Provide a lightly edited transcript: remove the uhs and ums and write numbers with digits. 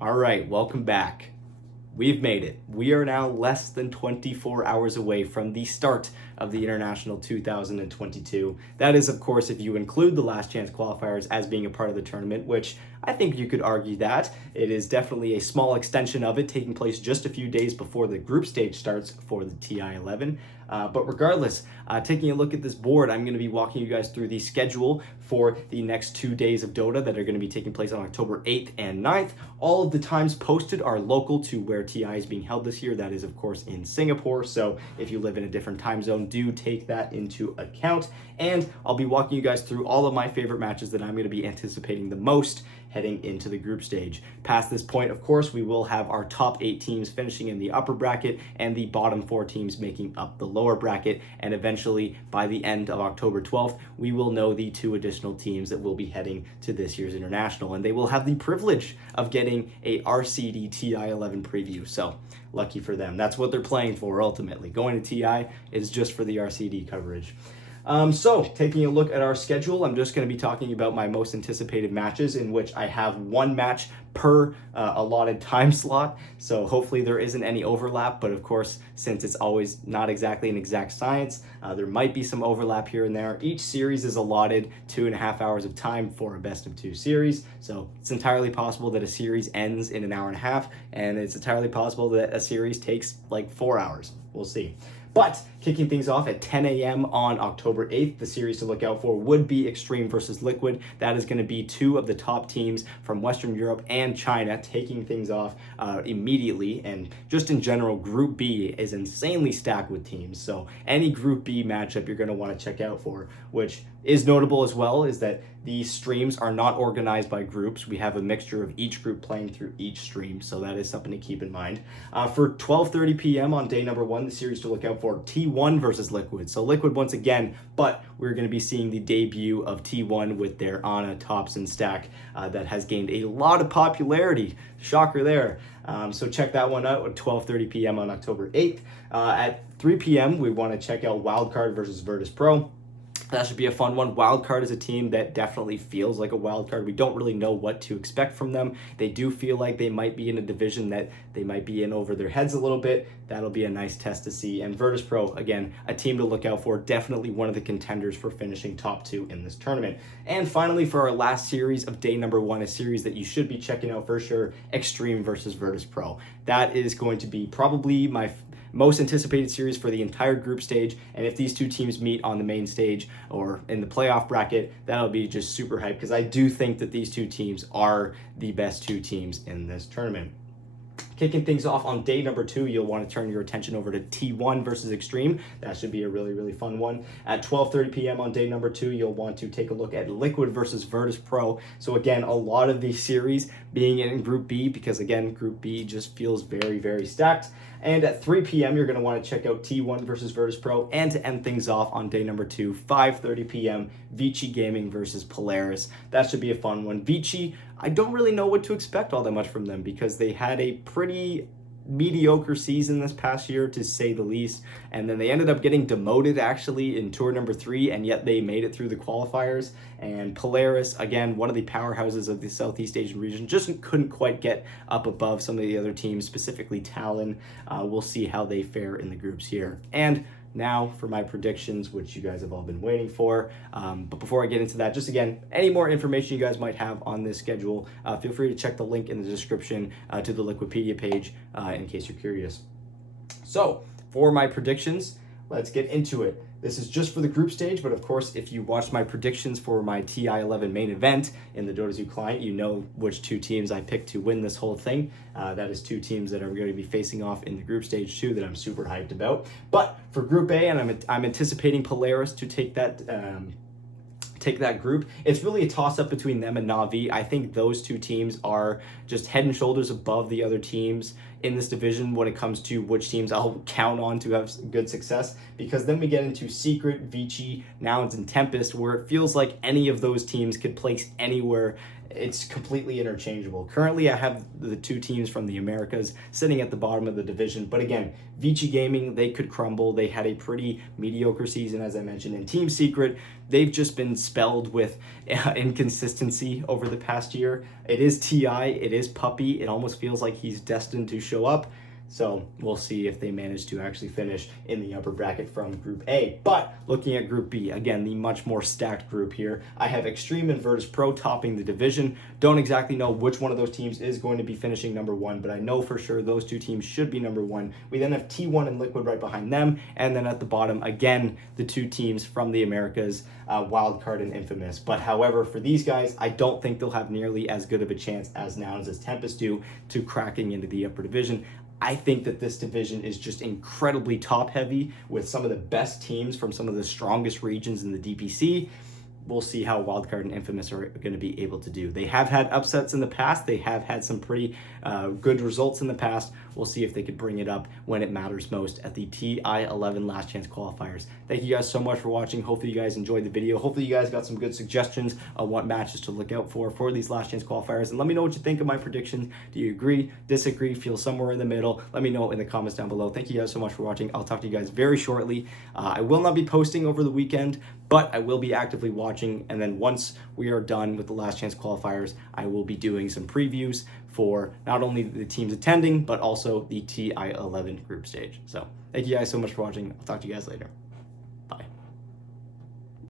All right, welcome back. We've made it. We are now less than 24 hours away from the start of the International 2022. That is, of course, if you include the last chance qualifiers as being a part of the tournament, which I think you could argue that. It is definitely a small extension of it, taking place just a few days before the group stage starts for the TI11. But regardless, taking a look at this board, I'm going to be walking you guys through the schedule for the next 2 days of Dota that are going to be taking place on October 8th and 9th. All of the times posted are local to where TI is being held this year. That is, of course, in Singapore. So if you live in a different time zone, do take that into account. And I'll be walking you guys through all of my favorite matches that I'm going to be anticipating the most heading into the group stage. Past this point, of course, we will have our top 8 teams finishing in the upper bracket and the bottom 4 teams making up the lower bracket. And eventually, by the end of October 12th, we will know the 2 additional teams that will be heading to this year's International. And they will have the privilege of getting a RCD TI11 preview. So lucky for them. That's what they're playing for ultimately. Going to TI is just for the RCD coverage. So taking a look at our schedule, I'm just going to be talking about my most anticipated matches, in which I have 1 match per allotted time slot. So hopefully there isn't any overlap, but of course, since it's always not exactly an exact science, there might be some overlap here and there. Each series is allotted 2.5 hours of time for a best of 2 series. So it's entirely possible that a series ends in 1.5 hours, and it's entirely possible that a series takes like 4 hours. We'll see. But kicking things off at 10 a.m. on October 8th, the series to look out for would be Extreme versus Liquid. That is going to be 2 of the top teams from Western Europe and China taking things off immediately. And just in general, Group B is insanely stacked with teams. So any Group B matchup you're going to want to check out for, which is notable as well, is that these streams are not organized by groups. We have a mixture of each group playing through each stream, so that is something to keep in mind. For 12:30 p.m. on day number 1, the series to look out for T1 versus Liquid. So Liquid once again, but we're going to be seeing the debut of T1 with their Ana, Thompson stack that has gained a lot of popularity. Shocker there. So check that one out at 12:30 p.m. on October 8th. At 3 p.m., we want to check out Wildcard versus Virtus.Pro. That should be a fun one. Wildcard is a team that definitely feels like a wildcard. We don't really know what to expect from them. They do feel like they might be in a division that they might be in over their heads a little bit. That'll be a nice test to see. And Virtus.Pro, again, a team to look out for. Definitely one of the contenders for finishing top 2 in this tournament. And finally, for our last series of day number 1, a series that you should be checking out for sure, Extreme versus Virtus.Pro. That is going to be probably my most anticipated series for the entire group stage, and if these 2 teams meet on the main stage or in the playoff bracket, that'll be just super hype, because I do think that these 2 teams are the best 2 teams in this tournament. Kicking things off on day number 2, you'll want to turn your attention over to T1 versus Extreme. That should be a really, really fun one. At 12:30 p.m. on day number 2, you'll want to take a look at Liquid versus Virtus.Pro. So again, a lot of these series being in Group B, because again, Group B just feels very, very stacked. And at 3 p.m., you're going to want to check out T1 versus Virtus.Pro. And to end things off on day number 2, 5:30 p.m., Vici Gaming versus Polaris. That should be a fun one. Vici, I don't really know what to expect all that much from them, because they had a pretty mediocre season this past year, to say the least, and then they ended up getting demoted actually in tour number 3, and yet they made it through the qualifiers. And Polaris, again, one of the powerhouses of the Southeast Asian region, just couldn't quite get up above some of the other teams, specifically Talon. We'll see how they fare in the groups here. And now for my predictions, which you guys have all been waiting for. But before I get into that, just again, any more information you guys might have on this schedule, feel free to check the link in the description to the Liquipedia page in case you're curious. So for my predictions, let's get into it. This is just for the group stage, but of course, if you watched my predictions for my TI11 main event in the Dota 2 client, you know which 2 teams I picked to win this whole thing. That is 2 teams that are going to be facing off in the group stage 2 that I'm super hyped about. But for Group A, and I'm anticipating Polaris to take that group. It's really a toss-up between them and Na'Vi. I think those 2 teams are just head and shoulders above the other teams in this division when it comes to which teams I'll count on to have good success, because then we get into Secret, Vici, Nouns, and Tempest, where it feels like any of those teams could place anywhere it's completely interchangeable. Currently, I have the two teams from the Americas sitting at the bottom of the division. But again, Vici Gaming, they could crumble. They had a pretty mediocre season, as I mentioned. And Team Secret, they've just been spelled with inconsistency over the past year. It is TI, it is Puppy. It almost feels like he's destined to show up. So we'll see if they manage to actually finish in the upper bracket from Group A. But looking at Group B, again, the much more stacked group here, I have Extreme and Virtus.Pro topping the division. Don't exactly know which one of those teams is going to be finishing number one, but I know for sure those two teams should be number one. We then have T1 and Liquid right behind them. And then at the bottom, again, the two teams from the Americas, Wildcard and Infamous. But however, for these guys, I don't think they'll have nearly as good of a chance as Nouns as Tempest do to cracking into the upper division. I think that this division is just incredibly top heavy with some of the best teams from some of the strongest regions in the DPC. We'll see how Wildcard and Infamous are going to be able to do. They have had upsets in the past. They have had some pretty good results in the past. We'll see if they could bring it up when it matters most at the TI11 Last Chance Qualifiers. Thank you guys so much for watching. Hopefully you guys enjoyed the video. Hopefully you guys got some good suggestions on what matches to look out for these Last Chance Qualifiers. And let me know what you think of my predictions. Do you agree, disagree, feel somewhere in the middle? Let me know in the comments down below. Thank you guys so much for watching. I'll talk to you guys very shortly. I will not be posting over the weekend, but I will be actively watching. And then once we are done with the Last Chance Qualifiers, I will be doing some previews for not only the teams attending, but also the TI11 group stage. So thank you guys so much for watching. I'll talk to you guys later.